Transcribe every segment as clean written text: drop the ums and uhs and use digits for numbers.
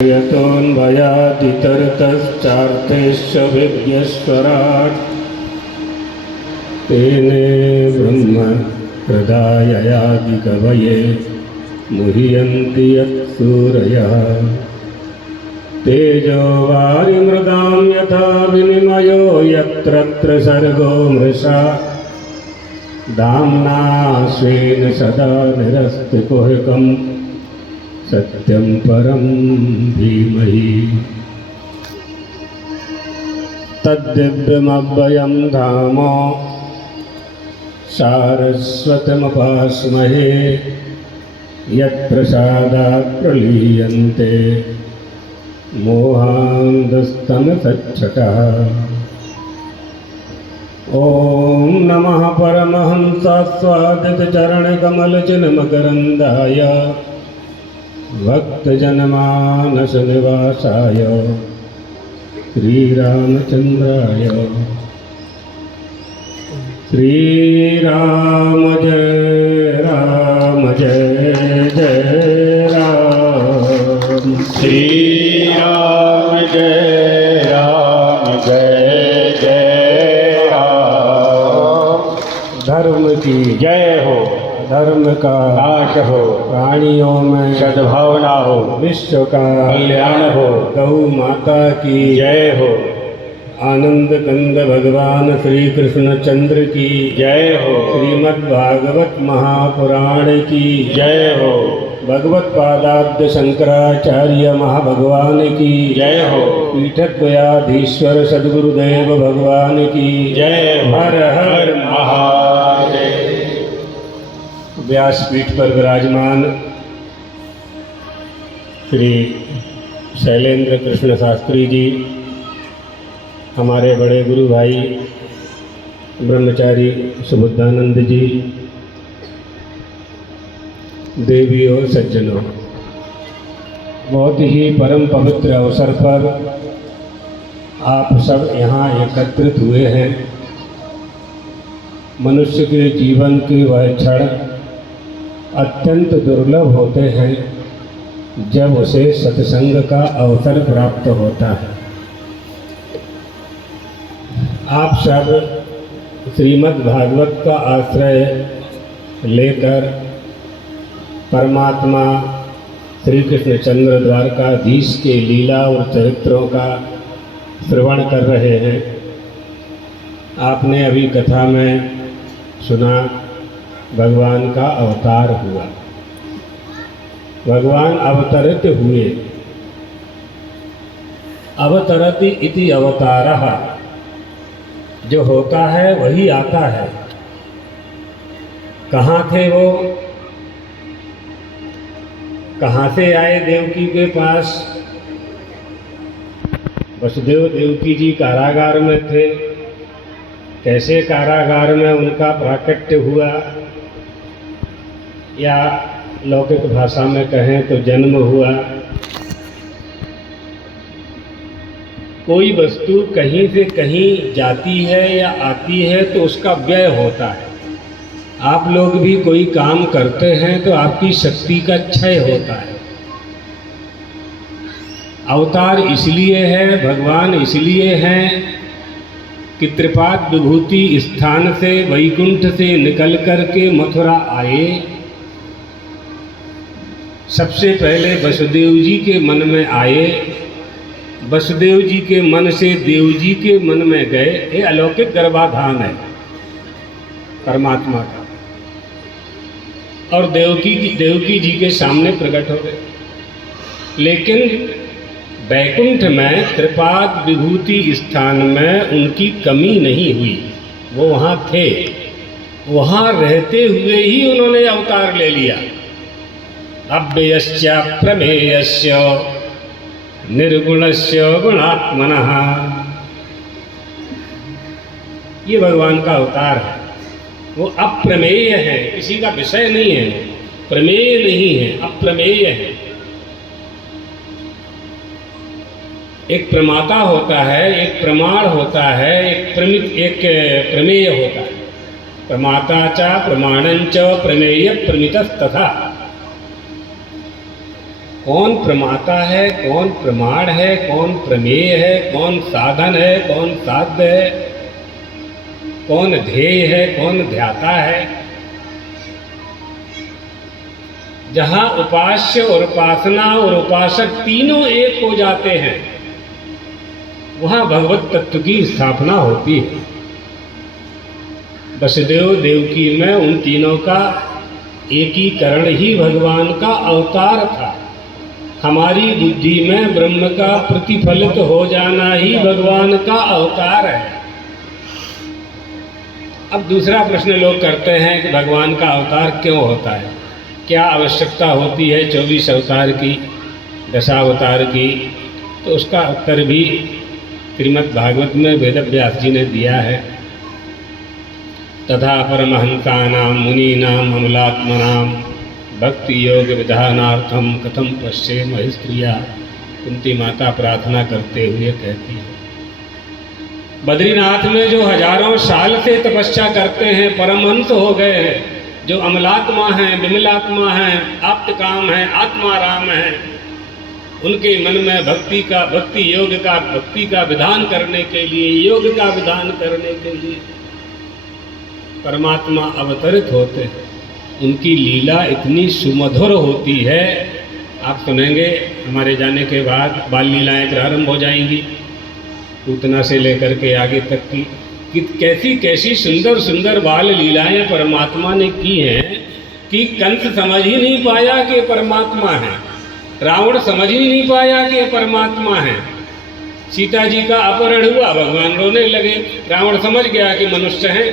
यतोऽन्वयादितरतश्चार्तेश्च विद्येश्वराट् तेने ब्रह्म हृदाययादिकवये मुह्यन्ति यत्सूरयः तेजो वारिमृदां यथा विनिमयो यत्र सर्गो मृषा दाम्ना स्वेन सदा निरस्तिकुहकं सत्यं परं धीमहि तद्दिव्यमव्ययं धाम सारस्वतमुपास्महे यत्प्रसादात् प्रलीयन्ते मोहान्धस्तमसच्छटः। ॐ नमः परमहंसास्वादितचरणकमलचिन्मकरन्दाय भक्तजनमानसनिवासाय श्रीरामचन्द्राय। श्रीराम जय राम जय जय राम। श्रीराम जय राम जय जय राम। धर्म की जय हो, धर्म का नाश हो, प्राणियों में सद्भावना हो, विश्व का कल्याण हो, गौ माता की जय हो, आनंद कंद भगवान श्री कृष्ण चंद्र की जय हो, श्रीमद् भागवत महापुराण की जय हो, भगवत पादाब्ज शंकराचार्य महाभगवान की जय हो, पीठद्वयाधीश्वर सद्गुरुदेव भगवान की जय हो। हर हर महादेव। व्यासपीठ पर विराजमान श्री शैलेंद्र कृष्ण शास्त्री जी, हमारे बड़े गुरु भाई ब्रह्मचारी सुबुद्धानंद जी, देवियों सज्जनों, बहुत ही परम पवित्र अवसर पर आप सब यहाँ एकत्रित हुए हैं। मनुष्य के जीवन के वह क्षण अत्यंत दुर्लभ होते हैं जब उसे सत्संग का अवसर प्राप्त होता है। आप सब श्रीमद् भागवत का आश्रय लेकर परमात्मा श्री कृष्ण चंद्र द्वारकाधीश के लीला और चरित्रों का श्रवण कर रहे हैं। आपने अभी कथा में सुना, भगवान का अवतार हुआ, भगवान अवतरित हुए। अवतरति इति अवतारः, जो होता है वही आता है। कहाँ थे वो, कहाँ से आए देवकी के पास? वसुदेव देवकी जी कारागार में थे। कैसे कारागार में उनका प्राकट्य हुआ, या लौकिक भाषा में कहें तो जन्म हुआ। कोई वस्तु कहीं से कहीं जाती है या आती है तो उसका व्यय होता है। आप लोग भी कोई काम करते हैं तो आपकी शक्ति का क्षय होता है। अवतार इसलिए है, भगवान इसलिए हैं कि त्रिपाद विभूति स्थान से वैकुंठ से निकल कर के मथुरा आए। सबसे पहले वसुदेव जी के मन में आए, वसुदेव जी के मन से देव जी के मन में गए। ये अलौकिक गर्भाधान है परमात्मा का, और देवकी जी के सामने प्रकट हो गए। लेकिन वैकुंठ में त्रिपाद विभूति स्थान में उनकी कमी नहीं हुई, वो वहाँ थे। वहाँ रहते हुए ही उन्होंने अवतार ले लिया। अव्ययस्य प्रमेयस्य निर्गुणस्य गुणात्मनः, ये भगवान का अवतार है। वो अप्रमेय है, किसी का विषय नहीं है, प्रमेय नहीं है, अप्रमेय है। एक प्रमाता होता है, एक प्रमाण होता है, एक प्रमेय होता है। प्रमाता च, प्रमाणं च, प्रमेय, प्रमितस्तथा। कौन प्रमाता है, कौन प्रमाण है, कौन प्रमेय है, कौन साधन है, कौन साध्य है, कौन ध्येय है, कौन ध्याता है। जहाँ उपास्य और उपासना और उपासक तीनों एक हो जाते हैं, वहाँ भगवत तत्व की स्थापना होती है। वसुदेव देवकी में उन तीनों का एकीकरण ही भगवान का अवतार था। हमारी बुद्धि में ब्रह्म का प्रतिफलित हो जाना ही भगवान का अवतार है। अब दूसरा प्रश्न लोग करते हैं कि भगवान का अवतार क्यों होता है, क्या आवश्यकता होती है 24 अवतार की, दशावतार की। तो उसका उत्तर भी श्रीमद् भागवत में वेदव्यास जी ने दिया है। तथा परमहंसानां मुनीनां अमलात्मनां भक्ति योग विधानार्थम कथम पश्ये महिस्त्रिया। कुंती माता प्रार्थना करते हुए कहती है, बद्रीनाथ में जो हजारों साल से तपस्या करते हैं, परमहंस हो गए हैं, जो अमलात्मा हैं, विमलात्मा हैं, आप्तकाम हैं, आत्माराम हैं, उनके मन में भक्ति का विधान करने के लिए, योग का विधान करने के लिए परमात्मा अवतरित होते हैं। उनकी लीला इतनी सुमधुर होती है, आप सुनेंगे हमारे जाने के बाद बाल लीलाएं प्रारंभ हो जाएंगी, पूतना से लेकर के आगे तक की कि कैसी कैसी सुंदर सुंदर बाल लीलाएं परमात्मा ने की हैं कि कंस समझ ही नहीं पाया कि परमात्मा है, रावण समझ ही नहीं पाया कि परमात्मा है। सीता जी का अपहरण हुआ, भगवान रोने लगे, रावण समझ गया कि मनुष्य है।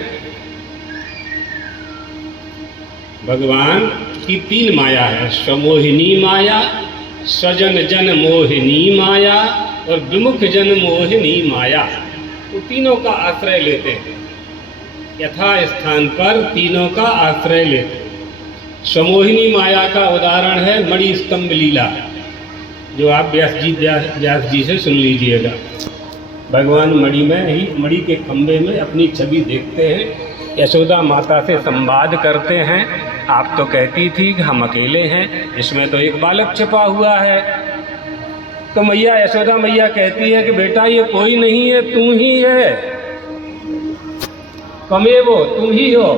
भगवान की 3 माया है, स्वमोहिनी माया, स्वजन जन मोहिनी माया और विमुख जन मोहिनी माया। तो तीनों का आश्रय लेते हैं, यथा स्थान पर तीनों का आश्रय लेते हैं। स्वमोहिनी माया का उदाहरण है मणि स्तंभ लीला, जो आप व्यास जी से सुन लीजिएगा। भगवान मणि के खंभे में अपनी छवि देखते हैं, यशोदा माता से संवाद करते हैं। आप तो कहती थी कि हम अकेले हैं, इसमें तो एक बालक छिपा हुआ है। तो मैया यशोदा मैया कहती है कि बेटा ये कोई नहीं है, तू ही है, कमेवो, तुम ही हो।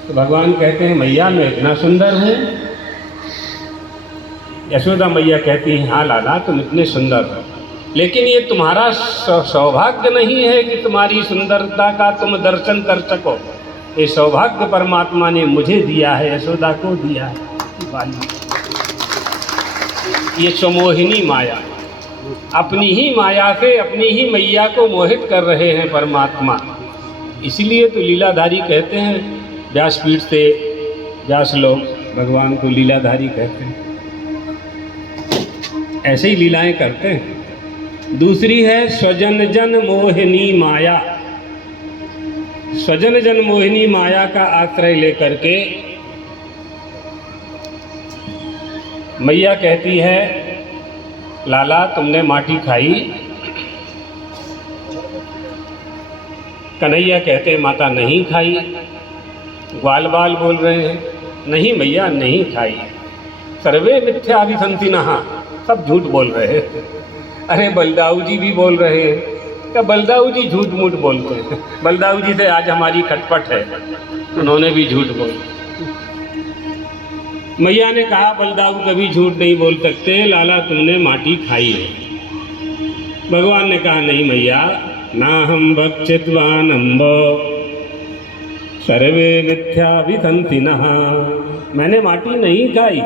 तो भगवान कहते हैं मैया मैं इतना सुंदर हूँ। यशोदा मैया कहती है हाँ लाला तुम इतने सुंदर हो, लेकिन ये तुम्हारा सौभाग्य नहीं है कि तुम्हारी सुंदरता का तुम दर्शन कर सको। ये सौभाग्य परमात्मा ने मुझे दिया है, यशोदा को दिया है। ये स्वमोहिनी माया, अपनी ही माया से अपनी ही मैया को मोहित कर रहे हैं परमात्मा। इसलिए तो लीलाधारी कहते हैं, व्यासपीठ से व्यास लोग भगवान को लीलाधारी कहते हैं, ऐसे ही लीलाएं करते हैं। दूसरी है स्वजन जन मोहिनी माया। स्वजन जन मोहिनी माया का आश्रय लेकर के मैया कहती है लाला तुमने माटी खाई। कन्हैया कहते माता नहीं खाई। ग्वाल बाल बोल रहे हैं नहीं मैया नहीं खाई। सर्वे मिथ्याभिसंसिनः, सब झूठ बोल रहे हैं। अरे बलदाऊ जी भी बोल रहे हैं, क्या बलदाऊ जी झूठ मूठ बोलते हैं। बलदाऊ जी से आज हमारी खटपट है, उन्होंने भी झूठ बोला। मैया ने कहा बलदाऊ कभी झूठ नहीं बोल सकते, लाला तुमने माटी खाई है। भगवान ने कहा नहीं मैया, ना हम भक्षितवान अम्बो सर्वे मिथ्याभिसंसिनः, मैंने माटी नहीं खाई।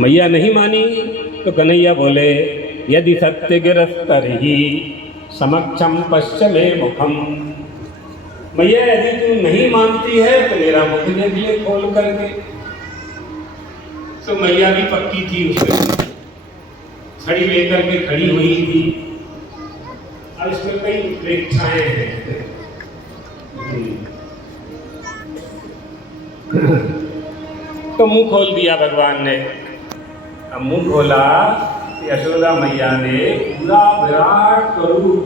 मैया नहीं मानी तो कन्हैया बोले यदि सत्य गिरस्तर्हि समक्षम पश्य मे मुखम। मैया यदि तू नहीं मानती है तो मेरा मुख देख ले खोल करके। तो मैया भी पक्की थी, उसमें छड़ी लेकर के खड़ी हुई थी। अब इसमें कई प्रेक्षाएं हैं। तो मुंह खोल दिया भगवान ने। अब मुंह खोला, यशोदा मैया ने पूरा विराट स्वरूप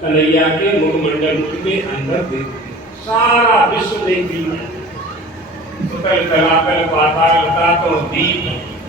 कन्हैया के मुखमंडल के अंदर देख लिया, सारा विश्व देख लिया। सुतल तलातल पाताल तातो दीप